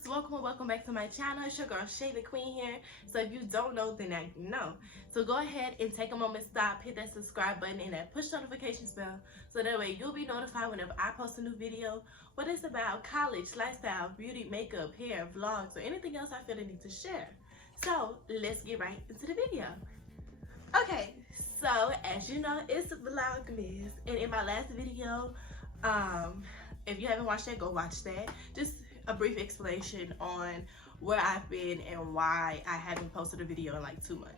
loves, welcome and welcome back to my channel. It's your girl Shay the Queen here. So if you don't know, then now you know. So go ahead and take a moment, stop, hit that subscribe button and that push notifications bell, so that way you'll be notified whenever I post a new video, whether it's about college, lifestyle, beauty, makeup, hair, vlogs, or anything else I feel the need to share. So let's get right into the video. Okay, so as you know, it's Vlogmas, and in my last video, if you haven't watched that, go watch that. Just a brief explanation on where I've been and why I haven't posted a video in like 2 months.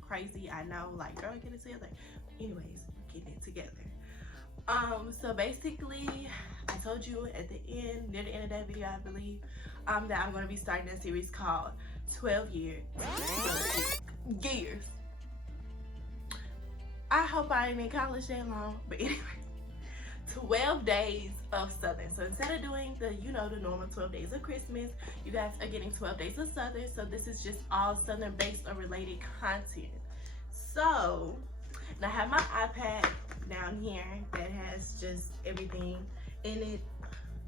Crazy, I know, like, girl, get it together. Anyways, getting it together. So basically, I told you at the end, near the end of that video, I believe, that I'm going to be starting a series called 12 Years. I hope I ain't in college that long, but anyway. 12 days of Southern. So instead of doing the, you know, the normal 12 days of Christmas, you guys are getting 12 days of Southern. So this is just all Southern based or related content. So now I have my iPad down here that has just everything in it.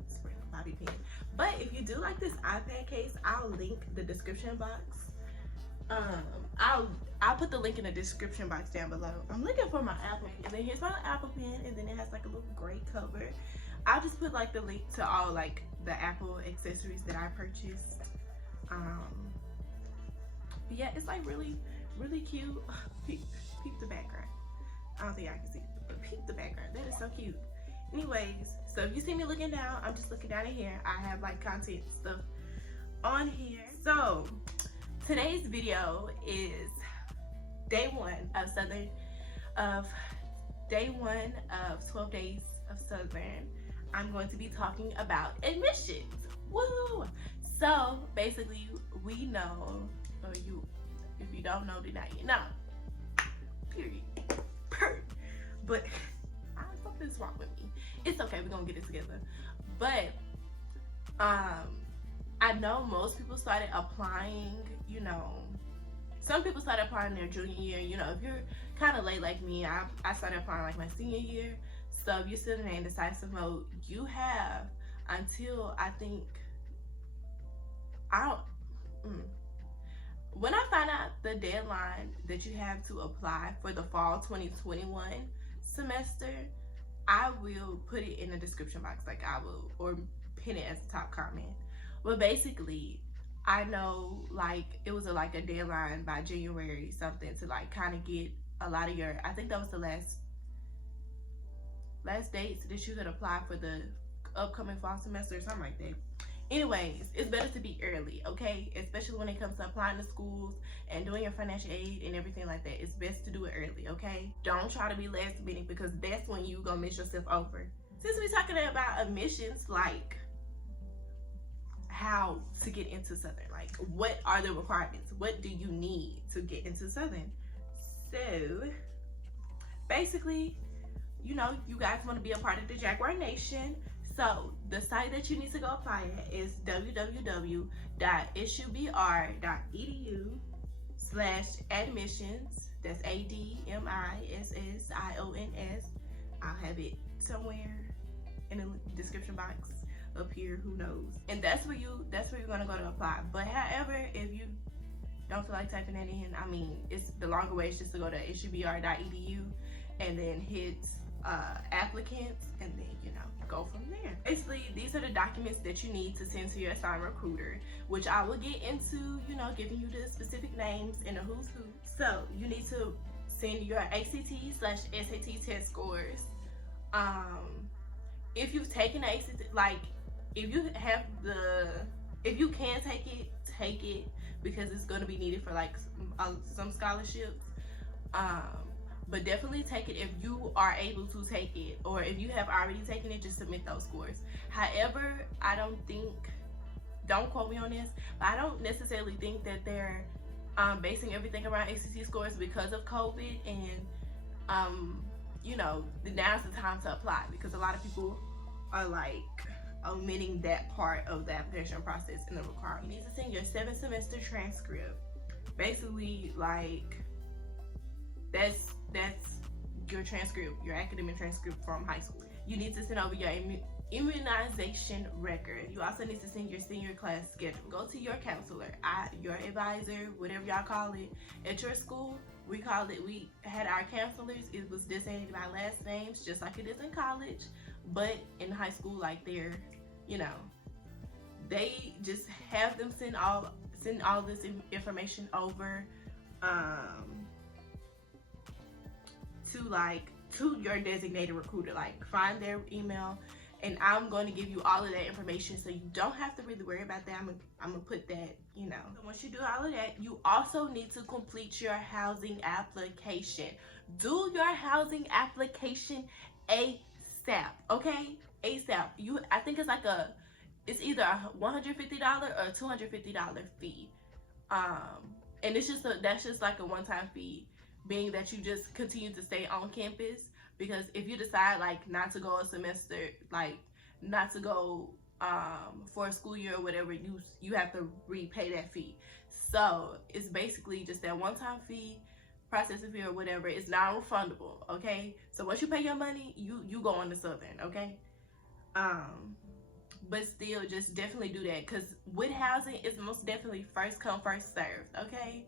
Spray my bobby pin. But if you do like this iPad case, I'll link the description box. I'll put the link in the description box down below. I'm looking for my Apple pen. And then here's my Apple pen, and then it has like a little gray cover. I'll just put like the link to all like the Apple accessories that I purchased. But yeah, it's like really, really cute. Peep the background. I don't think I can see it, but peep the background. That is so cute. Anyways, so if you see me looking down, I'm just looking down in here. I have like content stuff on here. So today's video is day one of 12 days of Southern. I'm going to be talking about admissions. Woo! So basically, we know, or if you don't know, then now you know. Period. But something's wrong with me. It's okay, we're gonna get it together. But I know most people started applying, you know, some people started applying their junior year. You know, if you're kind of late like me, I started applying like my senior year. So if you're still in the indecisive mode, you have until when I find out the deadline that you have to apply for the fall 2021 semester, I will put it in the description box, like I will, or pin it as a top comment. But basically, I know like it was like a deadline by January something to like kind of get a lot of your, I think that was the last dates that you could apply for the upcoming fall semester or something like that. Anyways, it's better to be early, okay? Especially when it comes to applying to schools and doing your financial aid and everything like that. It's best to do it early, okay? Don't try to be last minute, because that's when you gonna mess yourself over. Since we're talking about admissions, like how to get into Southern, like what are the requirements? What do you need to get into Southern? So basically, you know, you guys want to be a part of the Jaguar Nation. So the site that you need to go apply at is www.isuBR.edu/admissions. That's ADMISSIONS. I'll have it somewhere in the description box up here, who knows. And that's where you're gonna go to apply. But however, if you don't feel like typing that in, I mean, it's the longer way is just to go to SUBR.edu and then hit applicants, and then, you know, go from there. Basically, these are the documents that you need to send to your assigned recruiter, which I will get into, you know, giving you the specific names and the who's who. So you need to send your ACT/SAT test scores. If you've taken the ACT, like if you can take it, because it's going to be needed for like some scholarships. But definitely take it if you are able to take it, or if you have already taken it, just submit those scores. However, don't quote me on this, but I don't necessarily think that they're basing everything around ACT scores because of COVID, and you know, now's the time to apply, because a lot of people are like omitting that part of the application process and the requirement. You need to send your 7th semester transcript. Basically, like that's your transcript, your academic transcript from high school. You need to send over your immunization record. You also need to send your senior class schedule. Go to your counselor, your advisor, whatever y'all call it. At your school, we had our counselors. It was designated by last names, just like it is in college. But in high school, like they're, they just have them send all this information over to your designated recruiter. Like, find their email, and I'm going to give you all of that information, so you don't have to really worry about that. I'm gonna put that, So once you do all of that, you also need to complete your housing application. Do your housing application ASAP, okay? ASAP. I think it's it's either a $150 or a $250 fee. And that's just like a one-time fee, being that you just continue to stay on campus. Because if you decide not to go a semester, not to go for a school year or whatever, you have to repay that fee. So it's basically just that one-time fee, processing fee or whatever. It's non-refundable, okay? So once you pay your money, you go on to Southern, okay? But still, just definitely do that, because with housing, it's most definitely first come, first served, okay?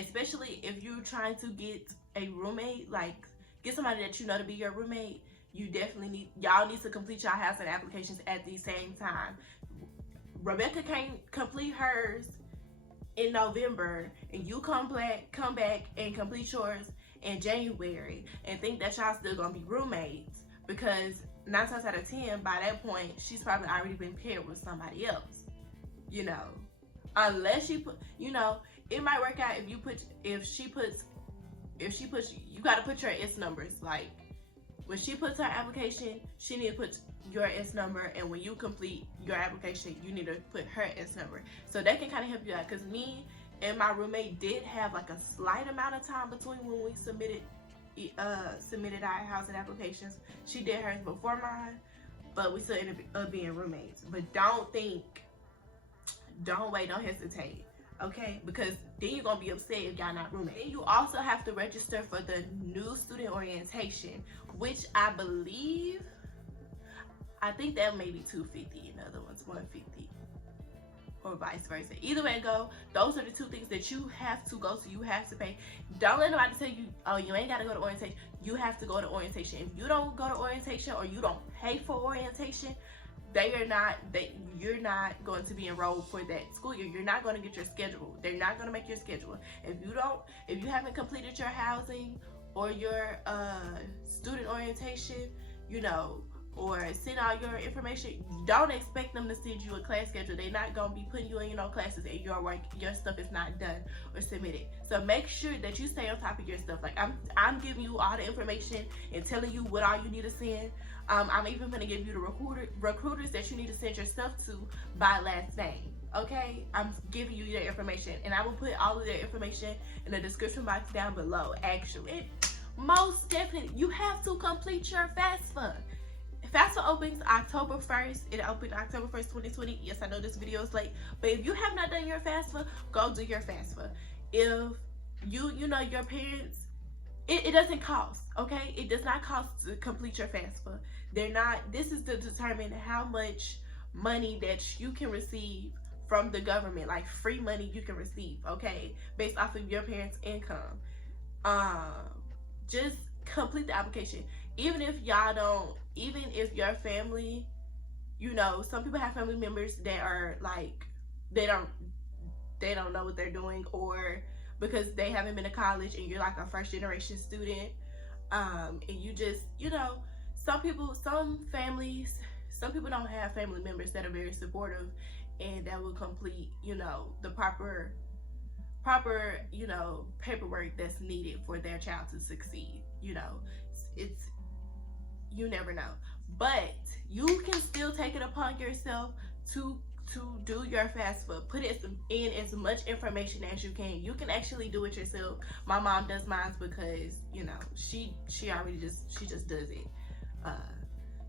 Especially if you're trying to get a roommate, get somebody that you know to be your roommate, y'all need to complete your housing applications at the same time. Rebecca can't complete hers in November, and you come back and complete yours in January and think that y'all still gonna be roommates, because 9 times out of 10, by that point, she's probably already been paired with somebody else, unless she put, it might work out if she puts, you gotta put your S numbers. Like, when she puts her application, she need to put your S number, and when you complete your application, you need to put her S number. So that can kind of help you out, because me and my roommate did have a slight amount of time between when we submitted our housing applications. She did hers before mine, but we still ended up being roommates. But don't wait, don't hesitate, okay? Because then you're gonna be upset if y'all not roommates. Then you also have to register for the new student orientation, which I think that may be $250 and the other one's $150, or vice versa. Either way it go, those are the two things that you have to go to. You have to pay. Don't let nobody tell you, oh, you ain't gotta go to orientation. You have to go to orientation. If you don't go to orientation, or you don't pay for orientation, you're not going to be enrolled for that school year. You're not going to get your schedule. They're not going to make your schedule. If you haven't completed your housing or your student orientation, or send all your information, don't expect them to send you a class schedule. They're not going to be putting you in classes and your stuff is not done or submitted. So make sure that you stay on top of your stuff. I'm giving you all the information and telling you what all you need to send. I'm even going to give you the recruiters that you need to send your stuff to by last name, okay? I'm giving you their information, and I will put all of their information in the description box down below. Actually, most definitely, you have to complete your FAFSA. FAFSA opens October 1st. It opened October 1st, 2020. Yes, I know this video is late, but if you have not done your FAFSA, go do your FAFSA. If your parents, it doesn't cost, okay? It does not cost to complete your FAFSA. This is to determine how much money that you can receive from the government, like free money you can receive, okay? Based off of your parents' income. Just complete the application. Even if your family, some people have family members that are they don't know what they're doing, or because they haven't been to college and you're like a first generation student, and you just, some people don't have family members that are very supportive and that will complete, the proper paperwork that's needed for their child to succeed. You never know, but you can still take it upon yourself to do your FAFSA. Put in as much information as you can. You can actually do it yourself. My mom does mine because she just does it.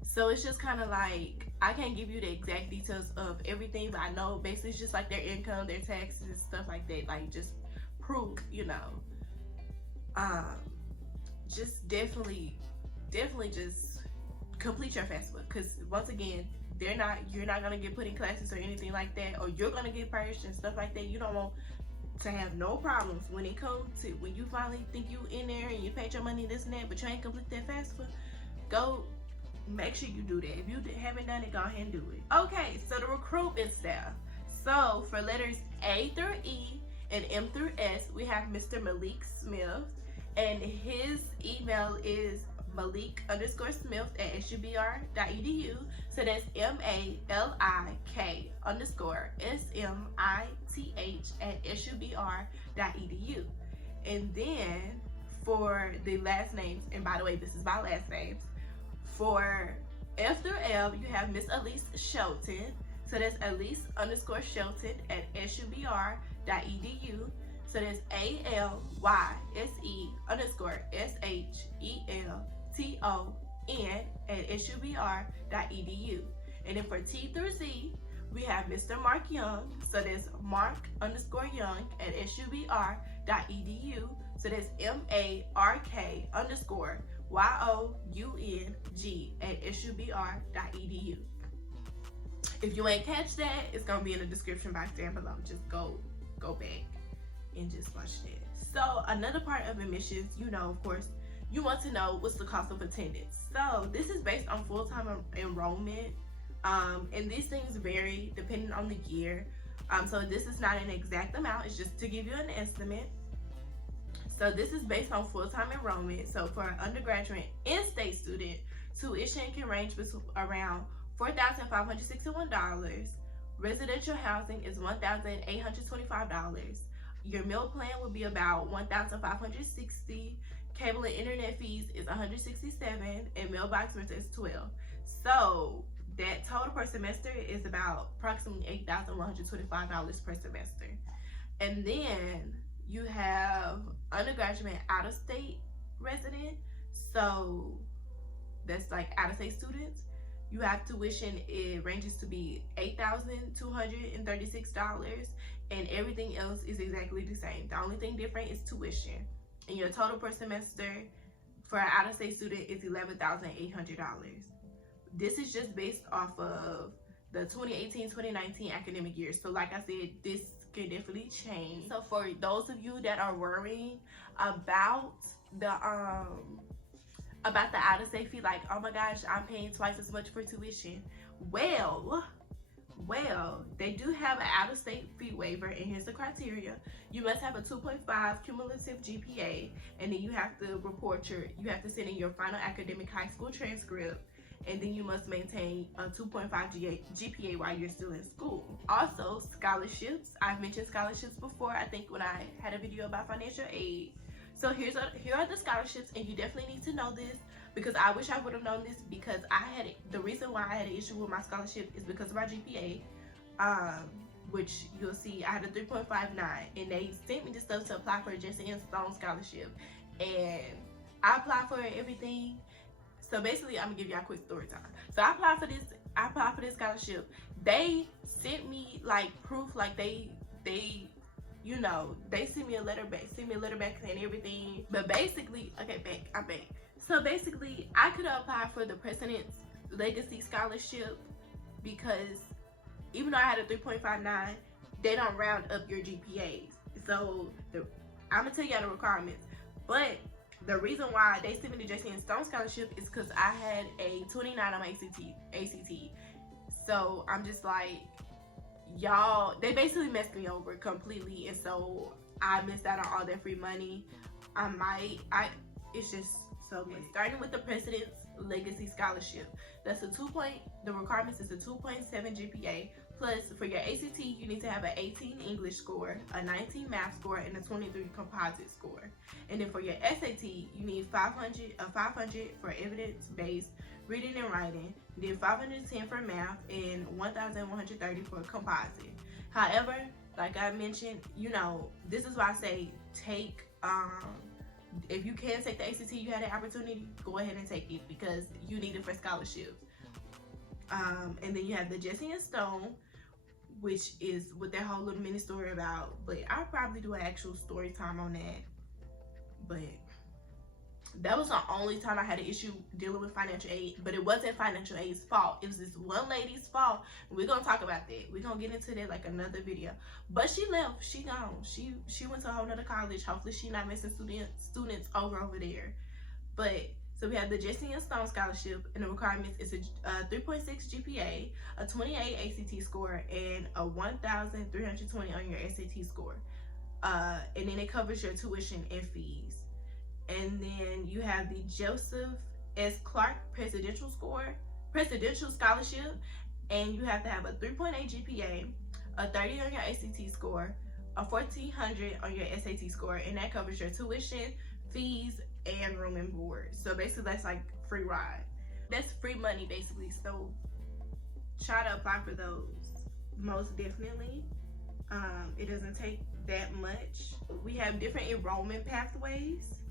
So it's just kind of I can't give you the exact details of everything, but I know basically it's just their income, their taxes, and stuff like that. Just proof, just definitely just complete your FAFSA, because once again, you're not gonna get put in classes or anything like that, or you're gonna get purged and stuff like that. You don't want to have no problems when it comes to when you finally think you in there and you paid your money, this and that, but you ain't complete that FAFSA. Go make sure you do that. If you haven't done it, go ahead and do it. Okay, so the recruitment staff. So for letters A through E and M through S, we have Mr. Malik Smith, and his email is Malik_Smith@subr.edu. So that's MALIK_SMITH@subr.edu. And then for the last names, and by the way, this is my last names. For F through L, you have Miss Elise Shelton. So that's Elise_Shelton@subr.edu. So that's ALYSE_SHELTON@subr.edu. And then for T through Z, we have Mr. Mark Young. So that's Mark_Young@subr.edu. So that's MARKYOUNG@subr.edu. If you ain't catch that, it's gonna be in the description box down below. Just go back and just watch that. So another part of admissions, you know, of course, you want to know what's the cost of attendance. So this is based on full-time enrollment, and these things vary depending on the year. So this is not an exact amount, it's just to give you an estimate. So this is based on full-time enrollment. So for an undergraduate in-state student, tuition can range between around $4,561. Residential housing is $1,825. Your meal plan will be about $1,560. Cable and internet fees is $167, and mailbox rent is $12. So that total per semester is about approximately $8,125 per semester. And then you have undergraduate out-of-state resident. So that's like out-of-state students. You have tuition, it ranges to be $8,236, and everything else is exactly the same. The only thing different is tuition. And your total per semester for an out-of-state student is $11,800. This is just based off of the 2018-2019 academic year. So like I said, this can definitely change. So for those of you that are worrying about the out-of-state fee, like, oh my gosh, I'm paying twice as much for tuition. Well, they do have an out-of-state fee waiver, and here's the criteria. You must have a 2.5 cumulative GPA, and then you have to send in your final academic high school transcript, and then you must maintain a 2.5 GPA while you're still in school. Also, scholarships. I've mentioned scholarships before, I think when I had a video about financial aid. So here are the scholarships, and you definitely need to know this, because I wish I would have known this, because the reason why I had an issue with my scholarship is because of my GPA, which you'll see I had a 3.59, and they sent me the stuff to apply for a Jesse and Stone scholarship, and I applied for everything. So basically, I'm gonna give y'all a quick story time. So I applied for this scholarship. They sent me like proof, like they you know, they sent me a letter back and everything. But basically, okay, I'm back. So basically, I could apply for the President's Legacy Scholarship, because even though I had a 3.59, they don't round up your GPAs. So I'm gonna tell y'all the requirements. But the reason why they sent me the Jesse and Stone scholarship is because I had a 29 on my ACT. So I'm just like, y'all, they basically messed me over completely, and so I missed out on all that free money. It's just so good. Starting with the President's Legacy Scholarship, the requirements is a 2.7 GPA, plus for your ACT, you need to have an 18 English score, a 19 math score, and a 23 composite score. And then for your SAT, you need 500 for evidence-based reading and writing, then 510 for math, and 1,130 for composite. However, like I mentioned, you know, this is why I say take, if you can take the ACT, you had the opportunity, go ahead and take it, because you need it for scholarships. And then you have the Jesse and Stone, which is what that whole little mini story about, but I'll probably do an actual story time on that. But That was the only time I had an issue dealing with financial aid, but it wasn't financial aid's fault. It was this one lady's fault. We're gonna talk about that. We're gonna get into that like another video. But she left. She gone. She went to a whole nother college. Hopefully she not missing students over there. But so we have the Jesse and Stone scholarship, and the requirements is a 3.6 GPA, a 28 ACT score, and a 1,320 on your SAT score. And then it covers your tuition and fees. And then you have the Joseph S. Clark Presidential Scholarship, and you have to have a 3.8 GPA, a 30 on your ACT score, a 1,400 on your SAT score, and that covers your tuition, fees, and room and board. So basically that's like free ride. That's free money basically. So try to apply for those, most definitely. It doesn't take that much. We have different enrollment pathways.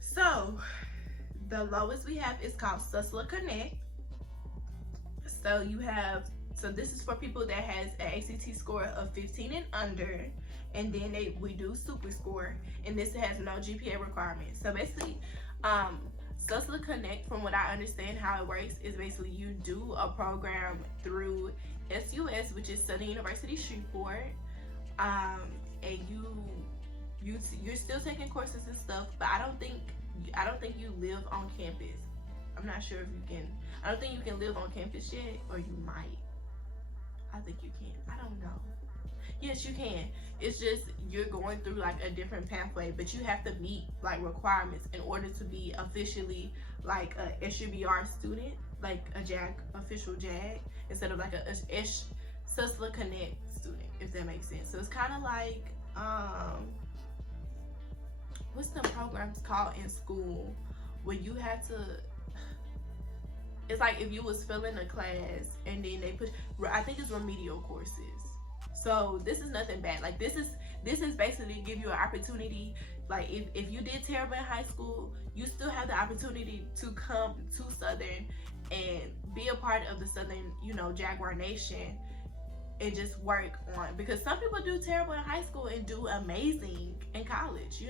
So the lowest we have is called SUSLA Connect. So this is for people that has an ACT score of 15 and under, and then we do super score, and this has no GPA requirements. So basically, SUSLA Connect, from what I understand how it works, is basically you do a program through SUS, which is Southern University Shreveport, and you're still taking courses and stuff, but I don't think you live on campus. I'm not sure if you can. I don't think you can live on campus yet, or you might. I think you can. I don't know. Yes, you can. It's just you're going through like a different pathway, but you have to meet like requirements in order to be officially like a SUBR student, like a official JAG, instead of like a SUSLA Connect student, if that makes sense. So it's kind of like what's the programs called in school where you had to, it's like if you was failing a class and then they push, I think it's remedial courses. So this is nothing bad. Like this is basically to give you an opportunity. Like if you did terrible in high school, you still have the opportunity to come to Southern and be a part of the Southern, Jaguar Nation, and just work on, because some people do terrible in high school and do amazing in college,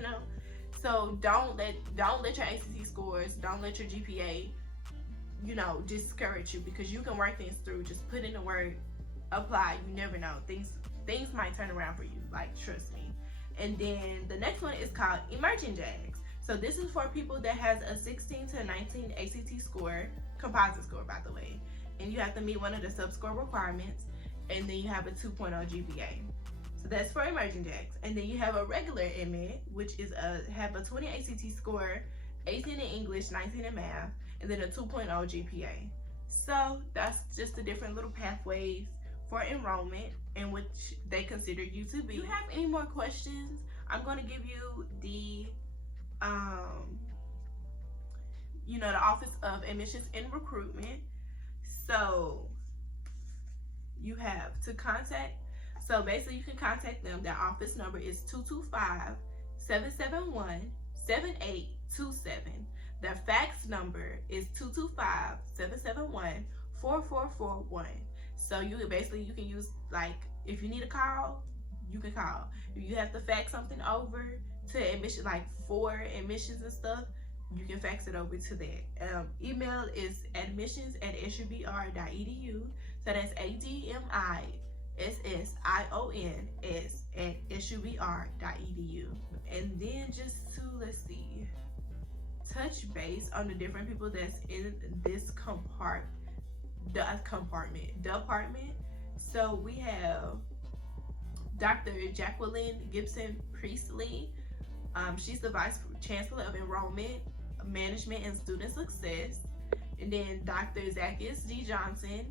So don't let your ACT scores, don't let your GPA, discourage you, because you can work things through. Just put in the work, apply. You never know. Things might turn around for you. Like, trust me. And then the next one is called Emerging JAGs. So this is for people that has a 16 to 19 ACT score, composite score, by the way. And you have to meet one of the sub-score requirements. And then you have a 2.0 GPA. So that's for Emerging JAGs. And then you have a regular MA, which is have a 20 ACT score, 18 in English, 19 in math, and then a 2.0 GPA. So that's just the different little pathways for enrollment in which they consider you to be. If you have any more questions, I'm going to give you the the Office of Admissions and Recruitment. So you have to contact. So basically, you can contact them. Their office number is 225-771-7827. Their fax number is 225-771-4441. So you can use, like, if you need a call, you can call. If you have to fax something over to admission, like for admissions and stuff, you can fax it over to that. Email is admissions@subr.edu. So that's admissions@subr.edu. And then just to, let's see, touch base on the different people that's in this department. So we have Dr. Jacqueline Gibson Priestley. She's the Vice Chancellor of Enrollment, Management, and Student Success. And then Dr. Zacchaeus D. Johnson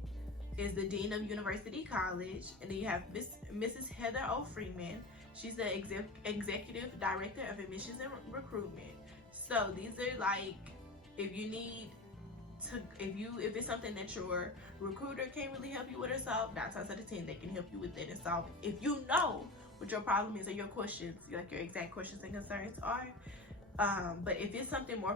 is the Dean of University College. And then you have Mrs. Heather O. Freeman. She's the Executive Director of Admissions and Recruitment. So these are like, if it's something that your recruiter can't really help you with or solve, 9 times out of 10 they can help you with that and solve it. If you know what your problem is or your questions, like your exact questions and concerns are. But if it's something more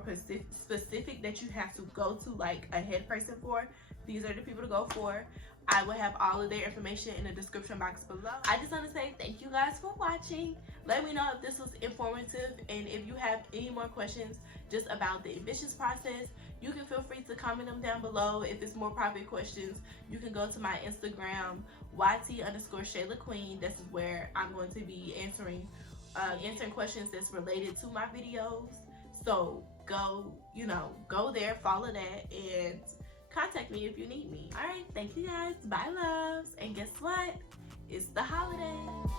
specific that you have to go to like a head person for, these are the people to go for. I will have all of their information in the description box below. I just want to say thank you guys for watching. Let me know if this was informative, and if you have any more questions just about the admissions process, you can feel free to comment them down below. If it's more private questions, you can go to my Instagram, YT_ShaylaQueen. This is where I'm going to be answering questions that's related to my videos. So go there, follow that, and contact me if you need me. All right, thank you guys. Bye, loves. And guess what? It's the holidays.